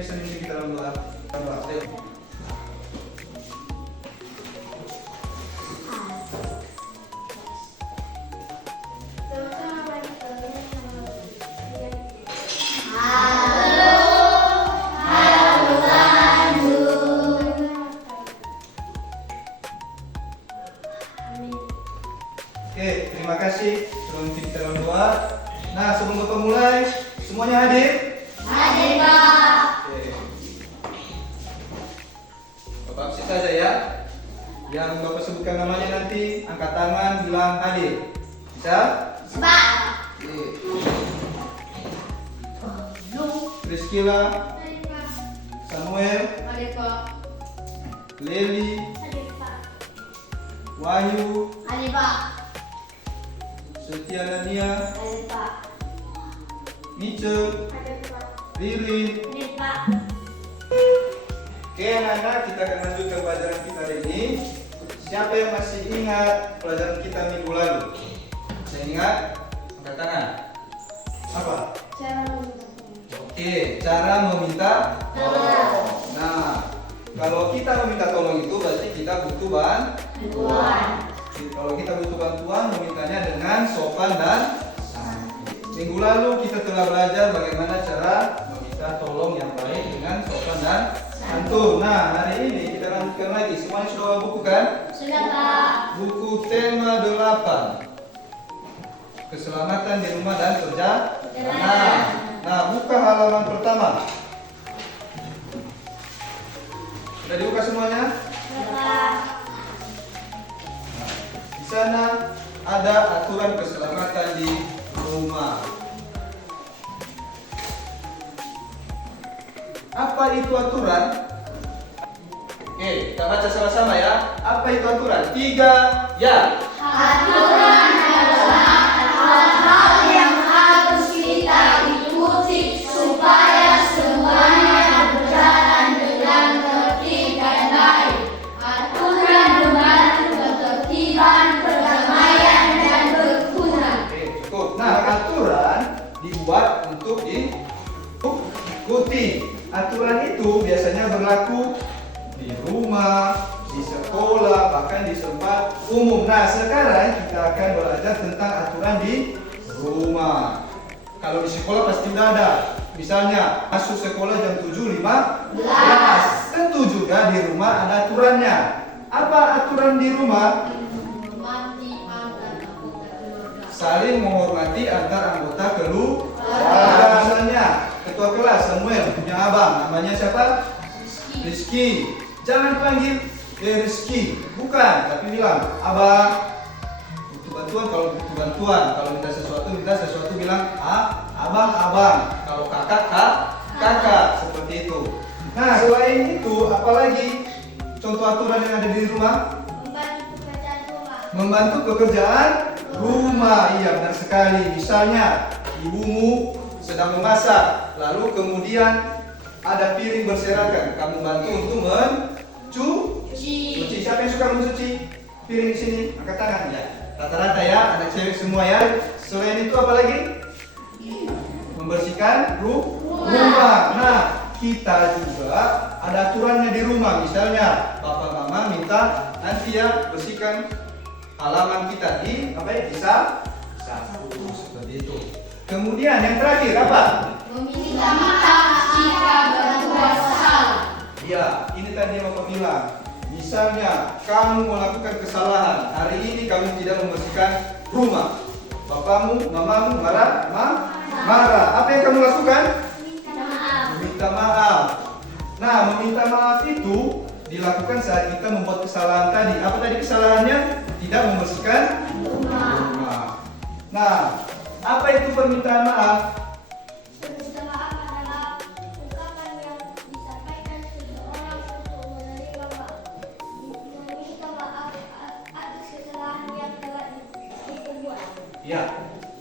bisa memimpin kita dalam doa? Ayo. Oke, terima kasih sudah memimpin kita dalam doa. Nah, sebelum Bapak mulai, semuanya hadir? Hadir, Pak. Oke. Bapak absen saja ya. Yang Bapak sebutkan namanya nanti, angkat tangan, bilang hadir. Bisa? Pak. Oke. Priscilla, Samuel, Hadir, Pak. Leli, Hadir, Pak. Wahyu, Hadir, Pak. Setia Nania, Hadir, Pak. Mice, Hadir, Pak. Ririn. Hadir, Pak. Oke anak-anak, kita akan lanjutkan pelajaran kita hari ini. Siapa yang masih ingat pelajaran kita minggu lalu? Saya ingat? Angkat tangan. Apa? Cara meminta Oke, cara meminta tolong. Nah, kalau kita meminta tolong itu berarti kita butuh bantuan. Kalau kita butuh bantuan, memintanya dengan sopan dan santun. Minggu lalu kita telah belajar bagaimana cara meminta tolong yang baik dengan sopan dan santun. Nah, hari ini kita lanjutkan lagi. Semuanya sudah bawa buku kan? Sudah, Pak. Buku tema 8. Keselamatan di rumah dan kerja. Nah, buka halaman pertama. Sudah dibuka semuanya? Sudah, Pak. Di sana ada aturan keselamatan di rumah. Apa itu aturan? Oke, kita baca sama-sama ya. Apa itu aturan? 3, ya. Aturan adalah hal-hal yang harus kita ikuti supaya semuanya berjalan dengan tertib dan baik. Aturan membantu ketertiban, perdamaian, dan kerukunan. Oke, cukup. Nah, aturan dibuat untuk diikuti. Aturan itu biasanya berlaku di rumah, di sekolah, bahkan di tempat umum. Nah, sekarang kita akan belajar tentang aturan di rumah. Kalau di sekolah pasti udah ada. Misalnya, masuk sekolah jam 7.15. Tentu juga di rumah ada aturannya. Apa aturan di rumah? Menghormati antar anggota keluarga. Saling menghormati antar anggota keluarga. Misalnya, ketua kelas Samuel punya abang, namanya siapa? Rizky. Jangan panggil Rizky, bukan, tapi bilang abang. Butuh bantuan, kalau butuh bantuan, kalau minta sesuatu bilang abang. Kalau kakak, seperti itu. Nah, selain itu, apalagi contoh aturan yang ada di rumah? Membantu pekerjaan rumah. Membantu pekerjaan rumah. Iya, benar sekali. Misalnya, ibumu sedang memasak, lalu kemudian ada piring berserakan, kamu bantu untuk mencuci. Siapa yang suka mencuci piring di sini? Angkat tangan ya. Rata-rata ya, anak cewek semua ya. Selain itu apa lagi? Membersihkan rumah. Nah, kita juga ada aturannya di rumah. Misalnya, papa mama minta nanti ya bersihkan halaman kita di sapu seperti itu. Kemudian yang terakhir apa? Meminta maaf jika berbuat salah. Ya, ini tadi yang Bapak bilang. Misalnya, kamu melakukan kesalahan. Hari ini kamu tidak membersihkan rumah. Bapakmu, mamamu marah. Apa yang kamu lakukan? Minta maaf. Meminta maaf. Nah, meminta maaf itu dilakukan saat kita membuat kesalahan tadi. Apa tadi kesalahannya? Tidak membersihkan rumah. Nah, apa itu permintaan maaf? Meminta maaf adalah ungkapan yang disampaikan seseorang untuk menerima maaf. Meminta maaf atas kesalahan yang telah diperbuat. Ya,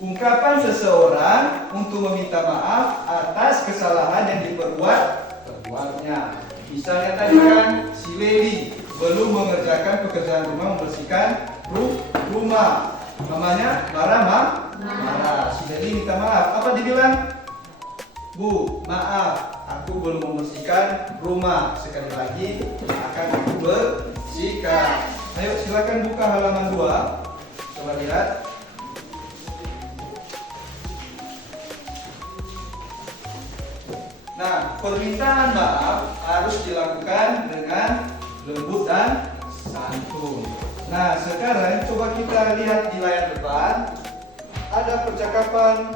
ungkapan seseorang untuk meminta maaf atas kesalahan yang diperbuatnya. Misalnya tadi kan si Leli belum mengerjakan pekerjaan rumah, membersihkan rumah. Mamanya marah. Si Leli minta maaf. Apa dibilang? Bu, maaf. aku belum membersihkan rumah. Sekali lagi, akan aku bersihkan. Ayo silakan buka halaman 2. Coba lihat. Nah, permintaan maaf harus dilakukan dengan lembut dan santun. Nah, sekarang coba kita lihat di layar depan. Ada percakapan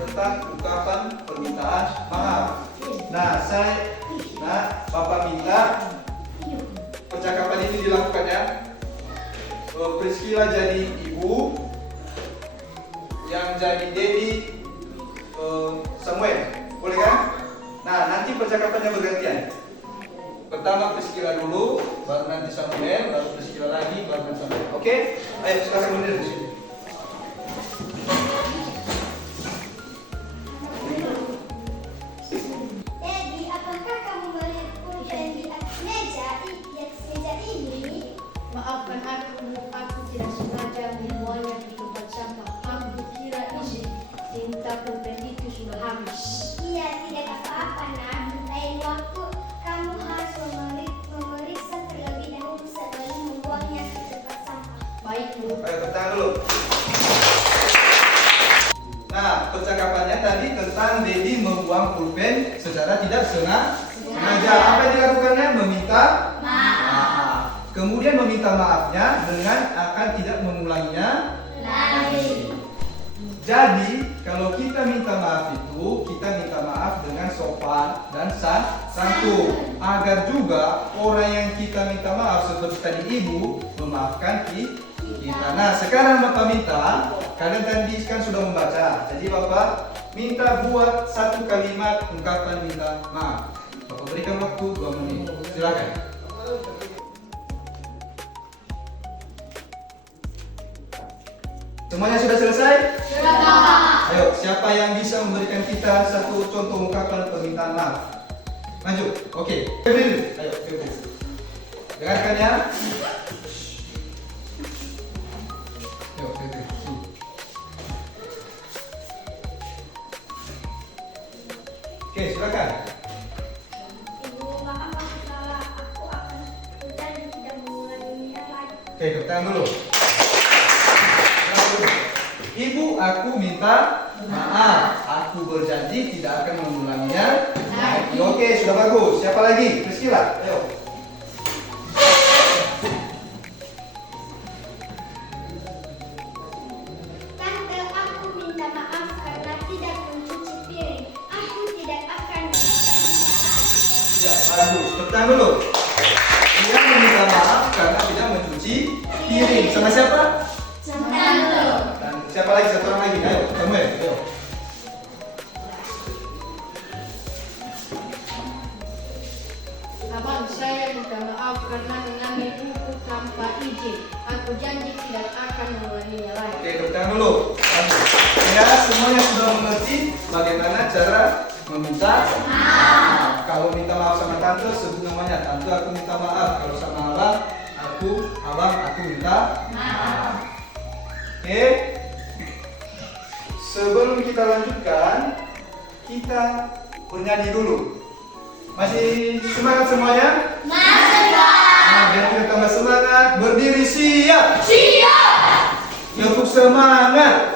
tentang ungkapan permintaan maaf. Nah, Bapak minta percakapan ini dilakukan ya. Priscilla jadi ibu, yang jadi daddy Samuel, boleh kan? Nah, nanti percakapannya bergantian. Pertama Priscilla dulu, baru nanti Samuel, baru Priscilla lagi, baru nanti Samuel. Oke? Ayo silakan berdiri di sini. Daddy, apakah kamu melihat pulpen di atas meja ini? Maafkan aku tidak sengaja membuangnya di tempat sampah. Aku kira isi tinta pulpen itu sudah habis. Iya, tidak apa-apa, Nak. Lain waktu kamu harus memeriksa terlebih dahulu sebelum membuangnya ke tempat sampah. Baik, Bu. Ayo tepuk dulu. Nah, percakapannya tadi tentang Dedi membuang pulpen secara tidak sengaja. Apa yang dilakukannya? Meminta maaf. Kemudian meminta maafnya dengan akan tidak mengulanginya lagi. Jadi, kalau kita minta maaf itu, kita minta maaf dengan sopan dan santun. Agar juga orang yang kita minta maaf seperti tadi ibu memaafkan kita. Nah, sekarang Bapak minta, kalian tadi kan sudah membaca. Jadi Bapak minta buat satu kalimat ungkapan minta maaf. Bapak berikan waktu 2 menit. Silakan. Semuanya sudah selesai? Sudah. Ayo, siapa yang bisa memberikan kita satu contoh ungkapan permintaan maaf? Maju. Oke. Berdiri. Ayo, berdiri. Dengarkan ya. Ayo, berdiri. Oke, silakan. Ibu, maaf aku salah. Aku akan berjanji tidak mengulanginya lagi. Oke, tepuk tangan dulu. Ibu, aku minta maaf. Aku berjanji tidak akan mengulanginya lagi. Oke, sudah bagus. Siapa lagi? Priscilla. Ayo. Tante, aku minta maaf karena tidak mencuci piring. Aku tidak akan Ya, bagus. Tepuk tangan dulu. Dia meminta maaf karena tidak mencuci piring. Sama siapa? Tante. Dan siapa lagi? Satu orang lagi. Ayo, Samuel. Ayo. Abang, saya minta maaf karena mengambil buku tanpa izin. Aku janji tidak akan mengulanginya lagi. Oke, tepuk tangan dulu. Bagus. Ya, semuanya sudah mengerti bagaimana cara meminta maaf. Kalau minta maaf sama tante, sebut namanya. Tante, aku minta maaf. Kalau sama abang, aku minta maaf. Oke. Sebelum kita lanjutkan, kita bernyanyi dulu. Masih semangat semuanya? Nah, biar kita tambah semangat, berdiri siap. Tepuk semangat.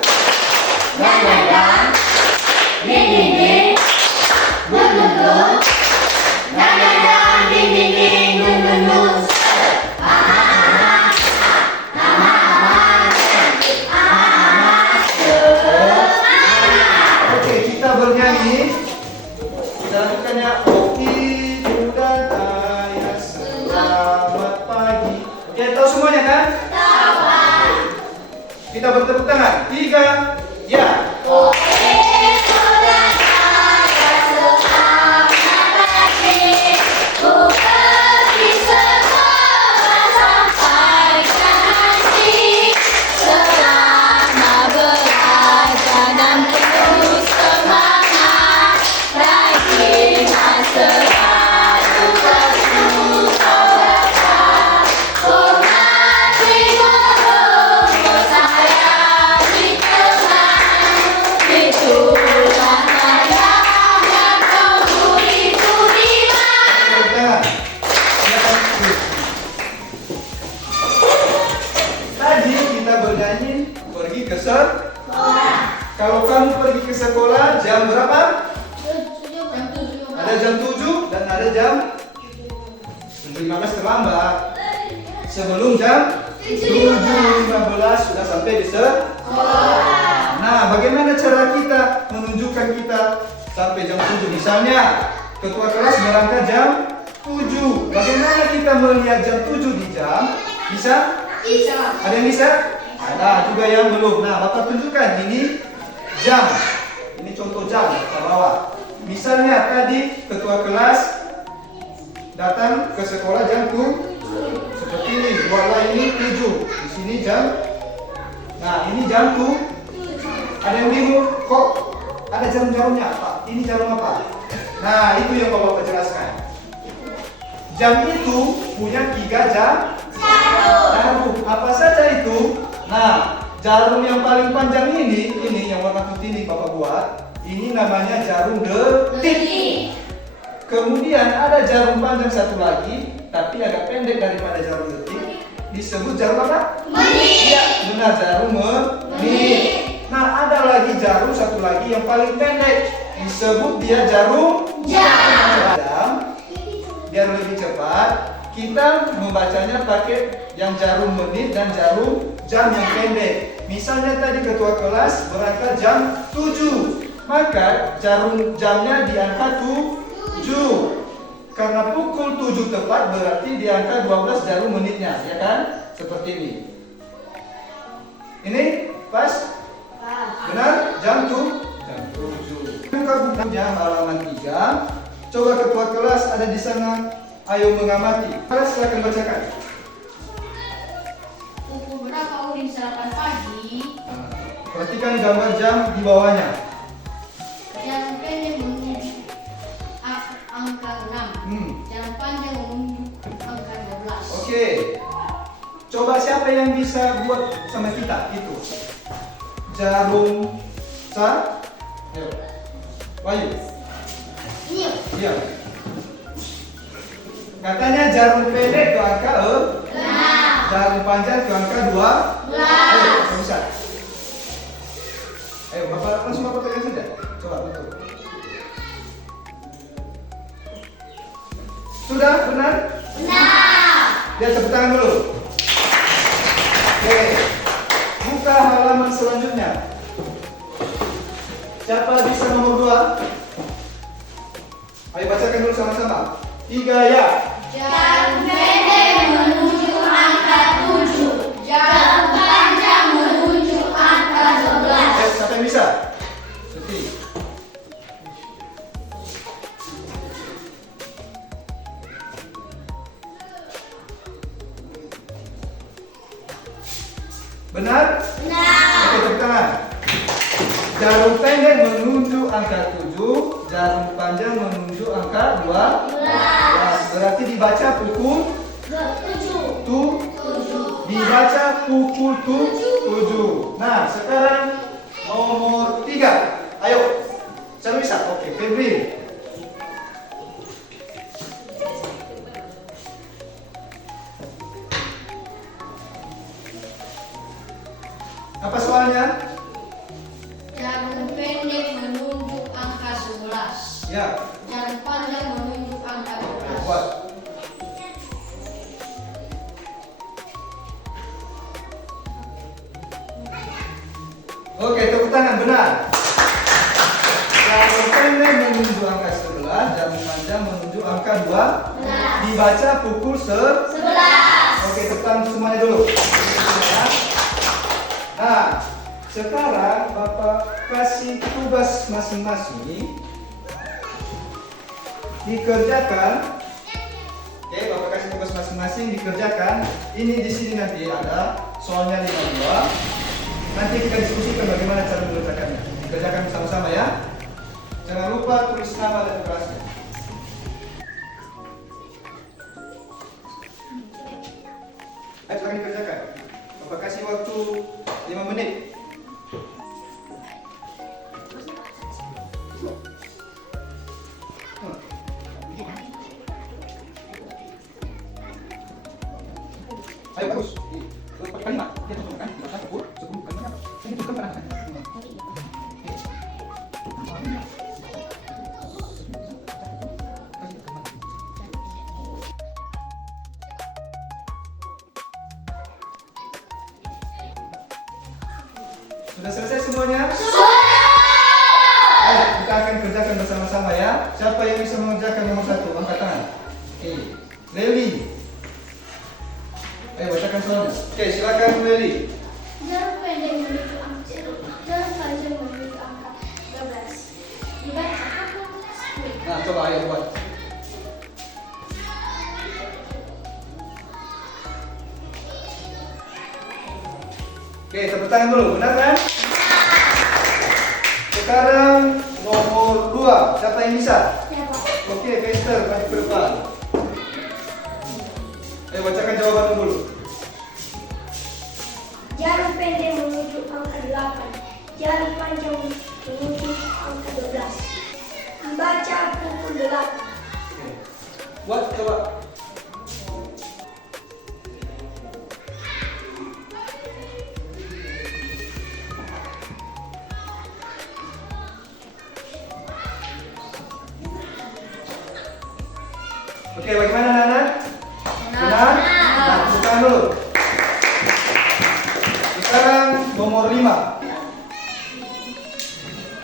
Oke, kita bernyanyi. Kita lakukannya. Oki dan ayah, selamat pagi. Oke, tahu semuanya kan? Tahu. Kita bertepuk tangan. 3, ya. ada jam 7.15 terlambat. Sebelum jam 7.15 sudah sampai di sekolah. Nah, bagaimana cara kita menunjukkan kita sampai jam 7? Misalnya, ketua kelas berangkat jam 7. Bagaimana kita melihat jam 7 di jam? Bisa? Bisa. Ada yang bisa? Ada juga yang belum. Nah, Bapak tunjukkan ini jam. Ini contoh jam ke bawah. Misalnya tadi ketua kelas datang ke sekolah jam 7. Seperti ini, warna ini 7. Di sini jam. Nah, ini jam 7. Ada yang bingung, kok ada jarum-jarumnya apa? Ini jarum apa? Nah, itu yang Bapak jelaskan. Jam itu punya 3 jarum. Apa saja itu? Nah, jarum yang paling panjang ini yang warna putih ini Bapak buat. Ini namanya jarum detik. Kemudian ada jarum panjang satu lagi, tapi agak pendek daripada jarum detik. Disebut jarum apa? Menit. Iya, benar, jarum menit. Nah, ada lagi jarum satu lagi yang paling pendek. Disebut dia jarum jam. Biar lebih cepat, kita membacanya pakai yang jarum menit dan jarum jam yang pendek. Misalnya tadi ketua kelas berangkat jam 7, maka jarum jamnya di angka 7. Karena pukul 7 tepat berarti di angka 12 jarum menitnya, ya kan? Seperti ini. Ini pas? Benar? Jam 7. Buka bukunya halaman 3. Coba ketua kelas ada di sana. Ayo mengamati. Kelas silakan bacakan. Pukul berapa Udin sarapan pagi? Perhatikan gambar jam di bawahnya. Jarum pendek menuju angka 6. Jarum panjang menuju angka 12. Oke. Coba siapa yang bisa buat sama kita itu? Jarum Ayo. Wahyu. Iya. Katanya jarum pendek ke angka 6. Jarum panjang ke angka 12. Ayo, bisa. Ayo, langsung Bapak pegang saja. Coba betul. Sudah benar? Benar. Lihat tepuk tangan dulu. Oke. Buka halaman selanjutnya. Siapa bisa nomor 2? Ayo bacakan dulu sama-sama. 3 ya. Jarum pendek menuju angka 7. Jarum panjang menuju angka 12. Siapa yang bisa? Lutfi. Benar? Benar. Oke, tepuk tangan. Jarum pendek menuju angka 7, jarum panjang menuju angka 12. Berarti dibaca pukul 7. Dibaca pukul 7. Nah, sekarang nomor 3. Ayo. Siapa bisa? Oke, Febri. Apa soalnya? Jarum pendek menunjuk angka 11. Ya. Jarum panjang menunjuk angka 12. Buat. Oke, tepuk tangan, benar. Jarum pendek menuju angka 11, jarum panjang menuju angka 2. Dibaca pukul 11. Oke, tepuk tangan semuanya dulu. Nah, sekarang Bapak kasih tugas masing-masing dikerjakan. Oke, Bapak kasih tugas masing-masing dikerjakan. Ini di sini nanti ada soalnya 52. Nanti kita diskusikan bagaimana cara mengerjakannya. Dikerjakan bersama-sama ya. Jangan lupa tulis nama dan kelasnya. Ayo silakan dikerjakan. Bapak kasih waktu 5 menit. Ayo bagus. Kalimat. Dia tentukan 10 kalimat. Ini cukup kan? Sudah selesai semuanya? Ayo, kita akan kerjakan bersama-sama ya. Siapa yang bisa mengerjakan nomor 1? Angkat tangan. Oke, Leli. Ayo bacakan soalnya. Oke, silakan Leli. Jarum pendek menuju angka jarum panjang menuju angka 12. Dibaca pukul 10. Nah, coba ayo buat. Oke, tepuk tangan dulu, benar kan? Sekarang nomor 2, siapa yang bisa? Siapa? Oke, Fester, maju ke depan. Ayo bacakan jawaban dulu. Jarum pendek menuju angka 8. Jarum panjang menuju angka 12. Dibaca pukul 8. Oke. Buat coba. Oke, bagaimana Nana? Benar? Nah, bukan dulu. Sekarang nomor 5.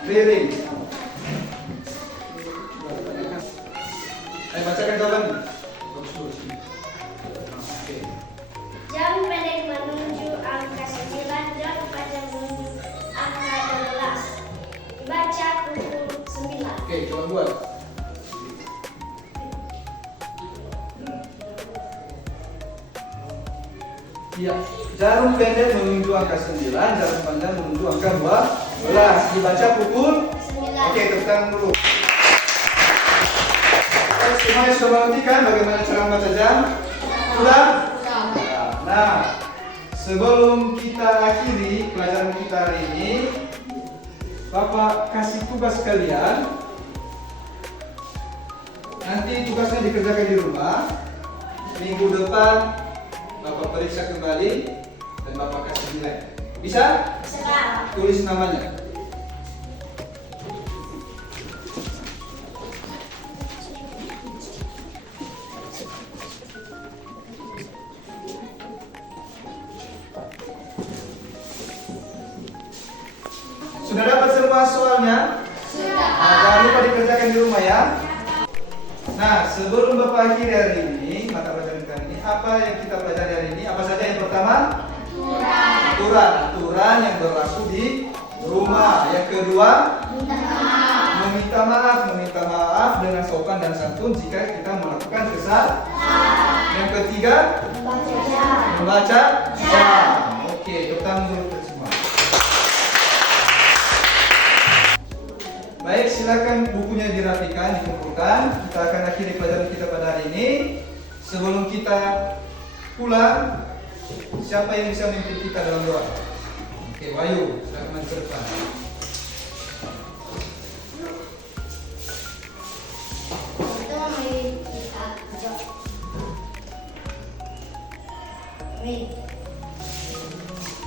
Riring. Ayo bacakan jawabannya. Oke. Jarum pendek menuju angka 9. Jarum panjang menuju angka 12. Dibaca pukul 9. Oke, coba buat. Iya, jarum pendek menuju angka 9, jarum panjang menuju angka 12. Dibaca pukul 9. Oke, tepuk tangan dulu. Semuanya sudah mengerti kan bagaimana cara membaca jam? Sudah? Nah, sebelum kita akhiri pelajaran kita hari ini, Bapak kasih tugas kalian. Nanti tugasnya dikerjakan di rumah. Minggu depan Bapak periksa kembali dan Bapak kasih nilai. Bisa? Sekarang. Tulis namanya. Sudah dapat semua soalnya? Sudah. Nah, jangan lupa dikerjakan di rumah ya. Nah, sebelum Bapak akhiri hari ini, mata pelajaran kali ini, apa yang kita pelajari hari ini? Apa saja yang pertama? Aturan yang berlaku di rumah. Yang kedua, meminta maaf dengan sopan dan santun jika kita melakukan kesalahan. Yang ketiga, membaca jam. Oke, tepuk tangan dulu semua. Baik, silakan bukunya dirapikan, dikumpulkan. Kita akan akhiri pelajaran kita pada hari ini. Sebelum kita pulang, siapa yang bisa memimpin kita dalam doa? Oke, Bayu, silakan maju ke depan.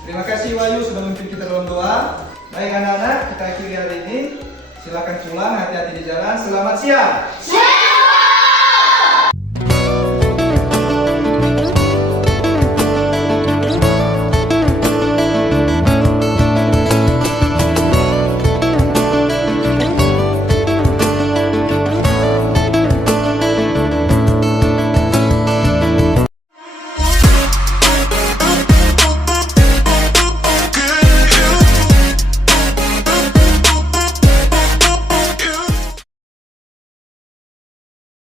Terima kasih Wayu sudah memimpin kita dalam doa. Baik anak-anak, kita akhiri hari ini. Silakan pulang, hati-hati di jalan. Selamat siang.